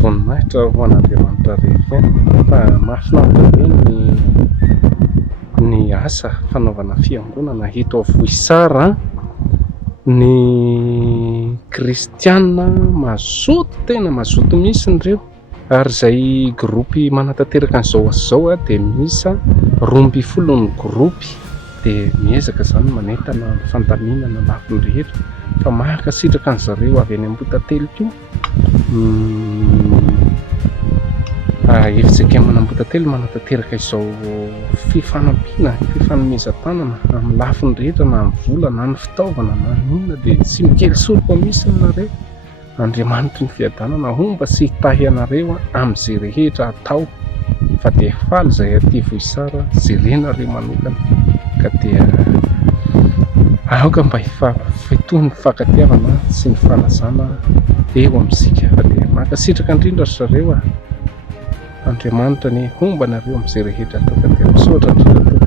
voninahitra ho an'Andriamanitra rehetra fa mahafinaritra be ny asa fanaovana fiangonana eto Avohisara. Ny kristianina mazoto, tena mazoto mihitsy ireo, ary izay gropy manatanteraka an'izao asa izao dia misa 12 ny gropy, dia miezaka zany manentana ny fandaminana lafiny rehetra fa mahakasitraka an'zareo avy any Ambohitatelo efitsekemana Ambohitatelo manatanteraka izao fifanomezan-tanana amin'ny lafiny rehetra, na ny vola na ny fitaovana na inona, dia sy mikely soroko mihitsy nareo. Andriamanitra ny fiadanana mba sy hitahy anareo amin'izay rehetra atao, fa dia faly izay aty Vohisara jerenareo manokana ka dia aoka mba fitohy ny fankatiavana sy ny fanazana eo amintsika, fa dia mankasitraka indrindra zareo Andriamanitra ny homba nareo amin'izay rehetra atao ka dia misaotra indrindra.